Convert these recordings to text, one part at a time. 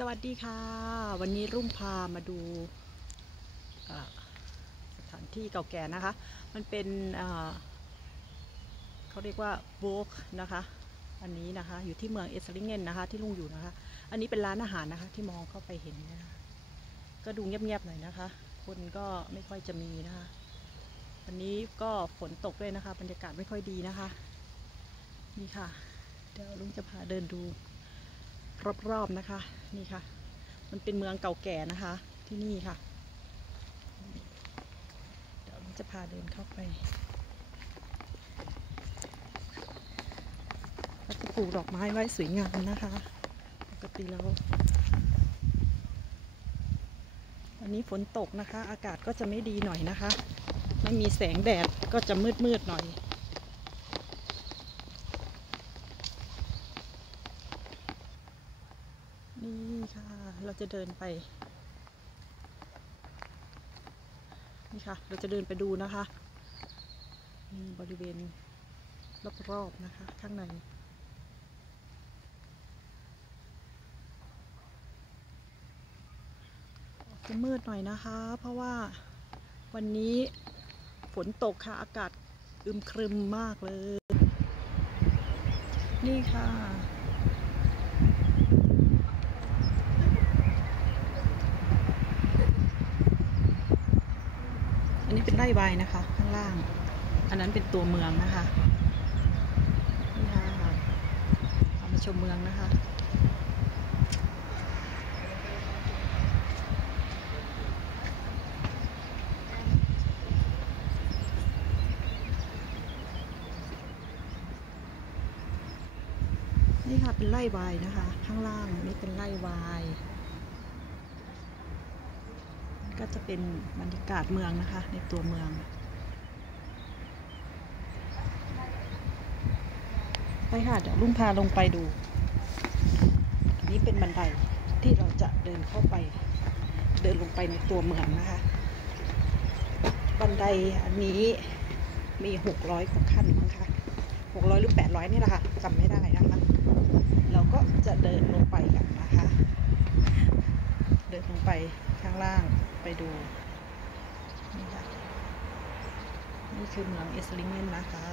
สวัสดีค่ะ วันนี้รุ่งพามาดูสถานที่เก่าแก่นะคะ มันเป็นเขาเรียกว่าโบกนะคะ อันนี้นะคะอยู่ที่เมืองเอสลิงเกนนะคะ ที่ลุงอยู่นะคะ อันนี้เป็นร้านอาหารนะคะ ที่มองเข้าไปเห็นนะคะก็ดูเงียบๆหน่อยนะคะ คนก็ไม่ค่อยจะมีนะคะ วันนี้ก็ฝนตกด้วยนะคะ บรรยากาศไม่ค่อยดีนะคะ นี่ค่ะ เดี๋ยวลุงจะพาเดินดู รอบๆนะคะ นี่ค่ะ มันเป็นเมืองเก่าแก่นะคะที่นี่ค่ะ เดี๋ยวเราจะพาเดินเข้าไปเขาจะปลูกดอกไม้ไว้สวยงามนะคะ ปกติแล้ววันนี้ฝนตกนะคะ อากาศก็จะไม่ดีหน่อยนะคะ ไม่มีแสงแดดก็จะมืดๆหน่อย นี่ค่ะ เราจะเดินไป นี่ค่ะ เราจะเดินไปดูนะคะนี่บริเวณรอบๆนะคะ ข้างในจะมืดหน่อยนะคะ เพราะว่าวันนี้ฝนตกค่ะ อากาศอึมครึมมากเลย นี่ค่ะ อันนี้ เป็นไร่วายนะคะ ข้างล่าง อันนั้นเป็นตัวเมืองนะคะนี่ค่ะเอามาชมเมืองนะคะนี่ค่ะเป็นไร่วายนะคะ ข้างล่างนี่เป็นไร่วาย ก็จะเป็นบรรยากาศเมืองนะคะ ในตัวเมือง ไปค่ะเดี๋ยวลุงพาลงไปดู นี้เป็นบันไดที่เราจะเดินเข้าไป เดินลงไปในตัวเมืองนะคะ บันไดอันนี้มีหกร้อยกว่าขั้นมั้งคะหกร้อยหรือแปดร้อยนี่แหละค่ะจำไม่ได้นะคะ เราก็จะเดินลงไปกันนะคะ เดินลงไป ข้างล่างไปดู นี่ค่ะ นี่คือเมืองเอสลิงเกนนะคะ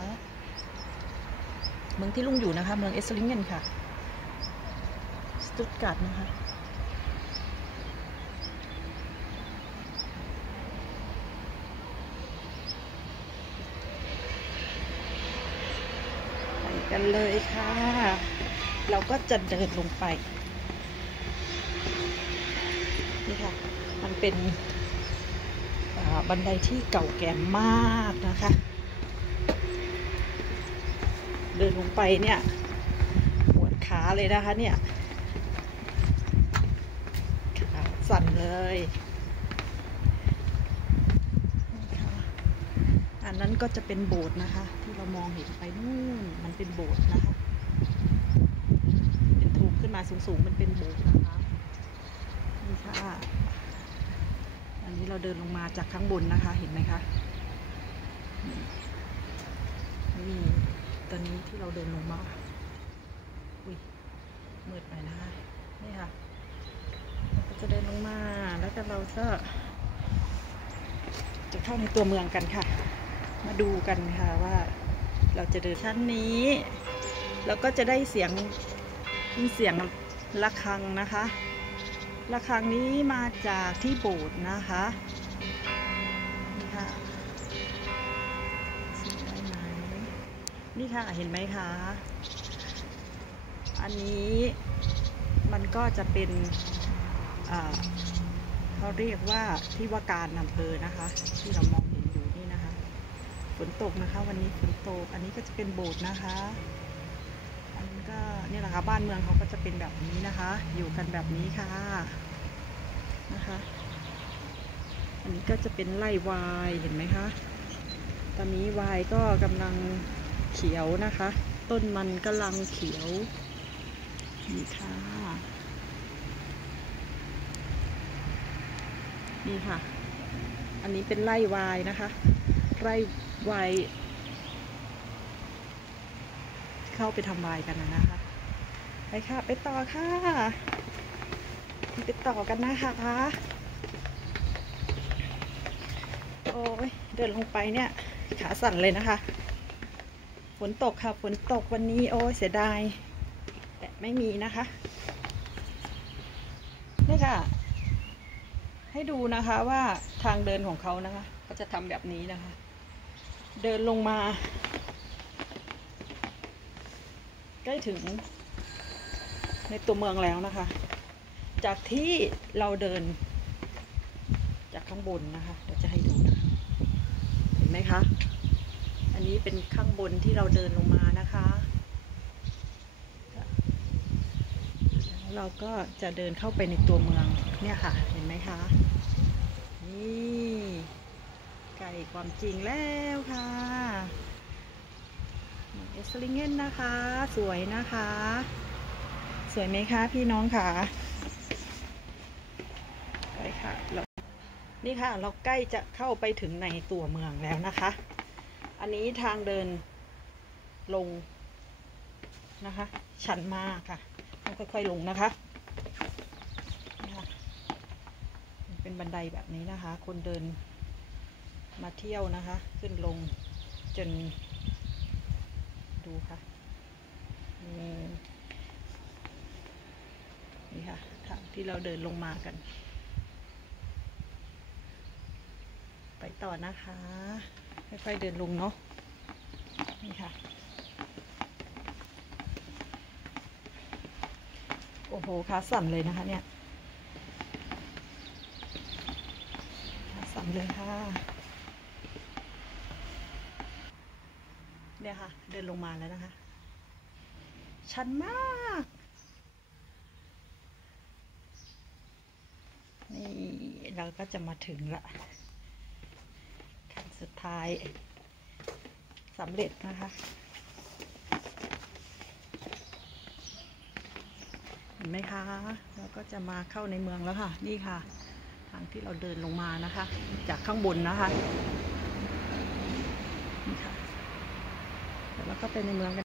เมืองที่ลุงอยู่นะคะ เมืองเอสลิงเกนค่ะ สตุตการ์ดนะคะไปกันเลยค่ะ เราก็จะเดินลงไป นี่ค่ะ มัน เป็นบันไดที่เก่าแก่มากนะคะ เดินลงไปเนี่ยปวดขาเลยนะคะเนี่ยขาสั่นเลยอันนั้นก็จะเป็นโบสถ์นะคะ ที่เรามองเห็นไปนู่นมันเป็นโบสถ์นะคะ เป็นทูบขึ้นมาสูงๆมันเป็นโบสถ์นะคะนี่ค่ะ อันนี้เราเดินลงมาจากข้างบนนะคะ เห็นไหมคะ นี่ตอนนี้ที่เราเดินลงมา อุ้ยมืดไปนะคะนี่ค่ะเราก็จะเดินลงมา แล้วก็เราก็ จะเข้าในตัวเมืองกันค่ะ มาดูกันค่ะว่าเราจะเดินชั้นนี้แล้วก็จะได้เสียงมีเสียงระฆังนะคะ ระฆังนี้มาจากที่โบสถ์นะคะนี่ค่ะเสียงได้ไหมนี่ค่ะเห็นไหมคะ อันนี้มันก็จะเป็นเขาเรียกว่าที่ว่าการอำเภอนะคะ ที่เรามองเห็นอยู่นี่นะคะ ฝนตกนะคะ วันนี้ฝนตก อันนี้ก็จะเป็นโบสถ์นะคะ อันนี้ก็เนี่ยแหละค่ะบ้านเมืองเขาก็จะเป็นแบบนี้นะคะ อยู่กันแบบนี้ค่ะนะคะ อันนี้ก็จะเป็นไร่วายเห็นไหมคะตอนนี้วายก็กำลังเขียวนะคะ ต้นมันกำลังเขียวนี่ค่ะนี่ค่ะ อันนี้เป็นไร่วายนะคะ ไร่วาย เข้าไปทำวายกันนะนะคะไปค่ะ ไปต่อค่ะติดต่อกันนะคะ โอ้ยเดินลงไปเนี่ย ขาสั่นเลยนะคะฝนตกค่ะฝนตกวันนี้ โอ้ยเสียดาย แต่ไม่มีนะคะนี่ค่ะ ให้ดูนะคะว่าทางเดินของเขานะคะเขาจะทำแบบนี้นะคะ เดินลงมา ใกล้ถึง ในตัวเมืองแล้วนะคะ จากที่เราเดิน จากข้างบนนะคะเดี๋ยวจะให้ดูนะคะเห็นไหมคะ อันนี้เป็นข้างบนที่เราเดินลงมานะคะแล้วเราก็จะเดินเข้าไปในตัวเมืองเนี่ยค่ะ เห็นไหมคะ นี่ไก่ความจริงแล้วค่ะ เอสลิงเกนนะคะ สวยนะคะ สวยไหมคะพี่น้องค่ะไปค่ะเรานี่ค่ะ เราใกล้จะเข้าไปถึงในตัวเมืองแล้วนะคะ อันนี้ทางเดินลงนะคะ ชันมากค่ะต้องค่อยๆลงนะคะ เป็นบันไดแบบนี้นะคะ คนเดินมาเที่ยวนะคะ ขึ้นลงจน ดูค่ะนี่นี่ค่ะทางที่เราเดินลงมากัน ไปต่อนะคะค่อยๆเดินลงเนาะนี่ค่ะ โอ้โหขาสั่นเลยนะคะเนี่ยขาสั่นเลยค่ะ เนี่ยค่ะ เดินลงมาแล้วนะคะ ชันมาก นี่เราก็จะมาถึงละขั้นสุดท้ายสำเร็จนะคะเห็นไหมคะ เราก็จะมาเข้าในเมืองแล้วค่ะ นี่ค่ะ ทางที่เราเดินลงมานะคะ จากข้างบนนะคะ นี่ค่ะ แล้ว เราก็ไปในเมืองกัน